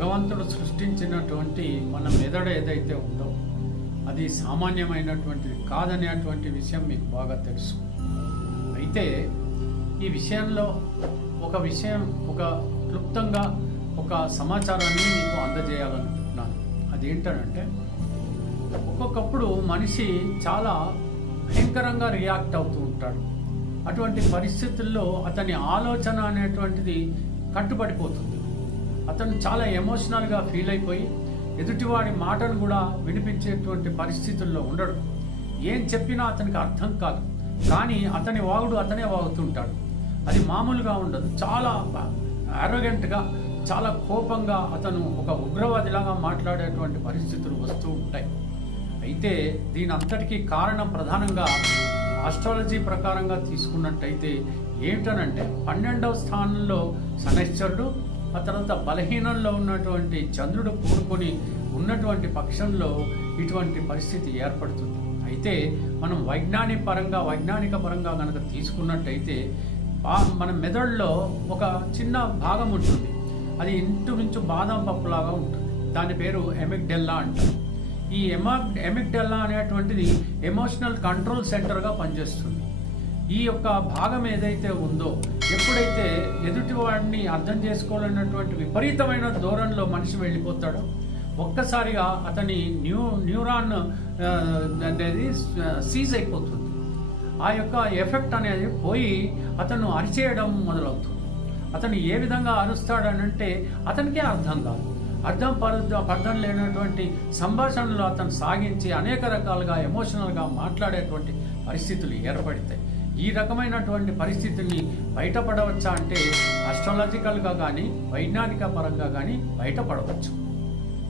భగవంతుడు సృష్టించినటువంటి మన మెదడు ఏదైతే ఉందో అది సామాన్యమైనటువంటిది కాదనేటువంటి విషయం మీకు బాగా తెలుసు. అయితే ఈ విషయంలో ఒక క్లుప్తంగా ఒక సమాచారాన్ని మీకు అందజేయాలనుకుంటున్నాను. అదేంటంటే ఒక్కొక్కప్పుడు మనిషి చాలా భయంకరంగా రియాక్ట్ అవుతూ ఉంటాడు. అటువంటి పరిస్థితుల్లో అతని ఆలోచన అనేటువంటిది కట్టుబడిపోతుంది. అతను చాలా ఎమోషనల్గా ఫీల్ అయిపోయి ఎదుటివాడి మాటను కూడా వినిపించేటువంటి పరిస్థితుల్లో ఉండడు. ఏం చెప్పినా అతనికి అర్థం కాదు, కానీ అతని వాగుడు అతనే వాగుతుంటాడు. అది మామూలుగా ఉండదు. చాలా అరోగెంట్గా, చాలా కోపంగా అతను ఒక ఉగ్రవాదిలాగా మాట్లాడేటువంటి పరిస్థితులు వస్తూ ఉంటాయి. అయితే దీని అంతటికీ కారణం ప్రధానంగా ఆస్ట్రాలజీ ప్రకారంగా తీసుకున్నట్టయితే ఏమిటనంటే 12వ స్థానంలో శనైశ్వరుడు, ఆ తర్వాత బలహీనంలో ఉన్నటువంటి చంద్రుడు కూడుకొని ఉన్నటువంటి పక్షంలో ఇటువంటి పరిస్థితి ఏర్పడుతుంది. అయితే మనం వైజ్ఞానిక పరంగా కనుక తీసుకున్నట్టయితే మన మెదడులో ఒక చిన్న భాగం ఉంటుంది. అది ఇంచుమించు బాదం పప్పులాగా ఉంటుంది. దాని పేరు ఎమిగ్డెల్లా అంటారు. ఈ ఎమిగ్డెల్లా అనేటువంటిది ఎమోషనల్ కంట్రోల్ సెంటర్గా పనిచేస్తుంది. ఈ యొక్క భాగం ఏదైతే ఉందో, ఎప్పుడైతే ఎదుటి వాడిని అర్థం చేసుకోవాలన్నటువంటి విపరీతమైన ధోరణిలో మనిషి వెళ్ళిపోతాడో ఒక్కసారిగా అతని న్యూరాన్ అనేది సీజ్ అయిపోతుంది. ఆ యొక్క ఎఫెక్ట్ అనేది పోయి అతను అరిచేయడం మొదలవుతుంది. అతను ఏ విధంగా అరుస్తాడనంటే అతనికే అర్థం కాదు. అర్థం లేనటువంటి సంభాషణలు అతను సాగించి అనేక రకాలుగా ఎమోషనల్గా మాట్లాడేటువంటి పరిస్థితులు ఏర్పడతాయి. ఈ రకమైనటువంటి పరిస్థితిని బయటపడవచ్చా అంటే ఆస్ట్రాలజికల్గా కానీ వైజ్ఞానిక పరంగా కానీ బయటపడవచ్చు.